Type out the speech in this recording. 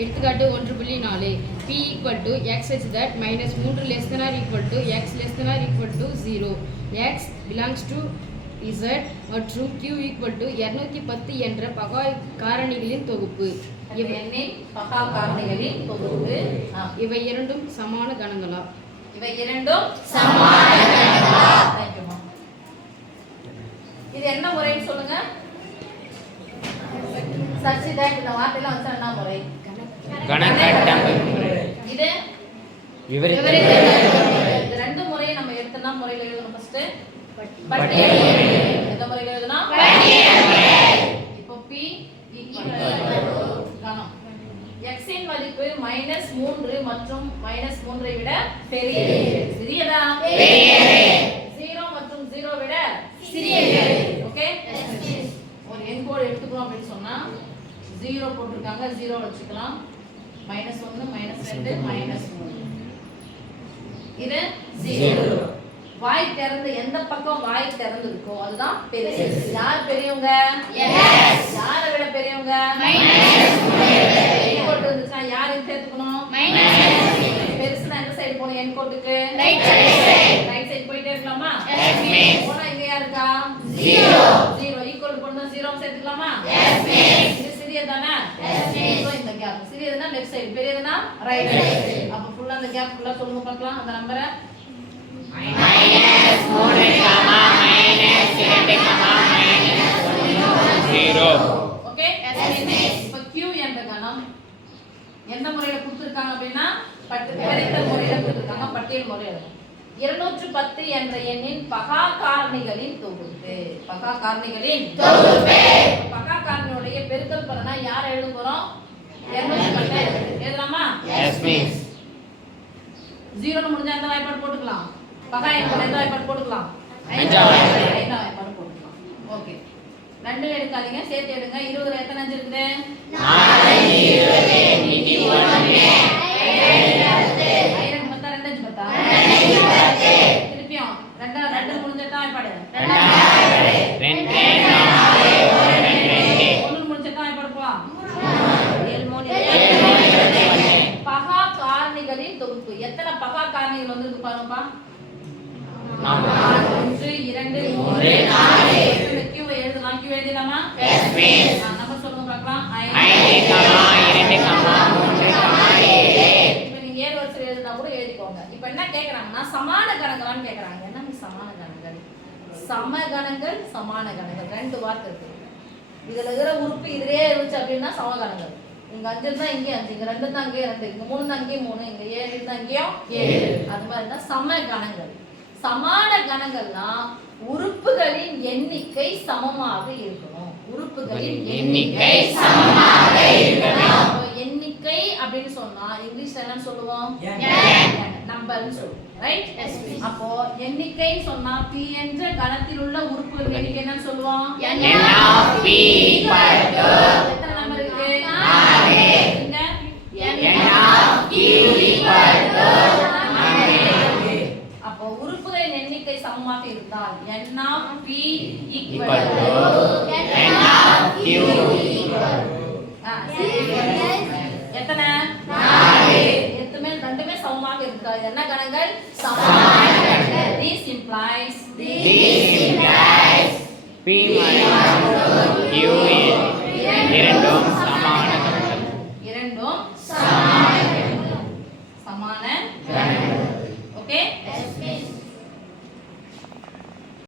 எடுத்துக்காட்டு 1.4 p equal to x such that -3 less than or equal to x less than or equal to 0 x belongs to z மற்றும் q equal to 210 என்ற பகா காரணிகளின் தொகுப்பு. பகா காரணிகளின் தொகுப்பு. இவை இரண்டும் சமான கணங்களா? இவை இரண்டும் சமான கணங்களா? இது என்ன முறைன்னு சொல்லுங்க. சர்ச்சி தட் இந்த வார்த்தையெல்லாம் வச்சா என்ன முறை? கணக்கட்டமை முறை. இது விவரித்த இந்த ரெண்டு முறையை நம்ம எடுத்தனா முறையில எழுதணும். ஃபர்ஸ்ட் பட்டியல் முறை. எந்த முறையில எழுதணும்? பட்டியல் முறை. இப்போ p கணம் x இன் மதிப்பு -3 மற்றும் -3 ஐ விட பெரியது. சிறியதா? பெரியது. 0 மற்றும் 0 விட சிறியது. ஓகே? ஒரு என்கோட் எடுத்துக்கிறோம் அப்படினு சொன்னா 0 போட்டுருக்காங்க, 0 வச்சுக்கலாம். -1 -2 -3 இது 0. வாய் திறந்து எந்த பக்கம் வாய் திறந்து இருக்கோ அதுதான் பெரியது. யார் பெரியவங்க? எஸ். யாரை விட பெரியவங்க? -3 போட்டு இருந்துச்சா யாரை சேர்த்துக்கணும்? -3. பெருசுனா எந்த சைடு போணும்? என்கோட்டுக்கு ரைட் சைடு. ரைட் சைடு போயிட்டே இருக்கலாமா? Yes miss. போனா இங்க யார் இருக்கா? 0 ஈக்குவல் பண்ணா 0 சேர்த்துக்கலாமா? Yes miss. இது சிறியதானே? Yes miss. சோ இந்த கேப் சிறியதுனா லெஃப்ட் சைடு, பெரியதுனா ரைட் சைடு. அப்ப ஃபுல்லா அந்த கேப் ஃபுல்லா சொல்லுங்க பார்க்கலாம். அந்த நம்பரை -3, -2, -0. ஓகே? Yes miss. இப்போ q என்ற கணம் எந்த முறையில கொடுத்திருக்காங்க அப்படினா பெருக்கல் முறையில கொடுத்திருக்காங்க. பட்டியல் முறையில 210 என்ற எண்ணின் பகா காரணிகளின் தொகுப்பு. பகா காரணிகளின் தொகுப்பு. பகா காரணியோட பெருக்கல் பலனா யார் எழுத போறோம்? 210 எழுதலாமா? Yes miss. 0 னு முடிஞ்சா எந்த வாய்ப்பாடு போட்டுக்கலாம்? பகா எண்கள் எந்த வாய்ப்பாடு போட்டுக்கலாம்? 5 வாய்ப்பாடு போட்டுக்கலாம். ஓகே. ரெண்டு எடுக்காதீங்க, சேர்த்து எடுங்க. 20 ல எத்தனை அஞ்சு இருக்குது? 4 20 மீதி 1 ஐரன் பத்தா 2 அஞ்சு பத்தா 2 திருப்பியும் 2 முடிஞ்சா வாய்ப்பாடு 2 4 1 முடிஞ்சா வாய்ப்பாடு போலாம் 7 3 1 பகா காரணிகளின் தொகுப்பு. எத்தனை பகா காரணிகள் வந்திருக்கு பாருங்கப்பா? 1 2 3 4. இந்த q எழுதலாம். q எழுதலாமா? Yes miss. நம்பர் சொல்லுங்க பார்க்கலாம். 5 2 3 7. இப்போ நீங்க ஏழு வரிசையில் எழுதினா கூட எழுதிக்கோங்க. இப்போ என்ன கேக்குறாங்கன்னா சமான கணங்களான்னு கேக்குறாங்க. என்ன சமான கணங்கள்? சமகணங்கள், சமான கணங்கள் ரெண்டு வார்த்தை இருக்கு. இதுல இருக்கிற உறுப்பு இதுலயே இருந்துச்சு அப்படின்னா சமகணங்கள். இங்க 5 இருந்தா இங்கே 5, இங்க 2 இருந்தா அங்கே 2, இங்க 3 இருந்தா அங்கே 3, இங்க 7 இருந்தா அங்கேயும் 7. அது மாதிரி தான் சமகணங்கள். சமான கணங்கள்னா உறுப்புகளின் எண்ணிக்கை சமமாக இருக்கணும். உறுப்புகளின் எண்ணிக்கை சமமாக இருக்கணும். எண்ணிக்கை அப்படினு சொன்னா இங்கிலீஷ்ல என்ன சொல்லுவோம்? நம்பர்னு சொல்லுவோம். ரைட்? அப்போ எண்ணிக்கை சொன்னா p என்ற கணத்தில் உள்ள உறுப்புகளின் எண்ணிக்கை என்னன்னு சொல்லுவோம்? n of p எத்தனை நம்பர் இருக்கு? 4. இங்க n of q அப்போ உறுப்புகளின் எண்ணிக்கை சமமாக இருந்தால் n of p equal to n of q எத்தனை? 4. ரெண்டுமே சமமாக இருக்காது. என்ன கணங்கள்? சமமான கணங்கள். This implies p மற்றும் q இரண்டும் சமான கணங்கள். இரண்டும் சமான கணங்கள். ஓகே?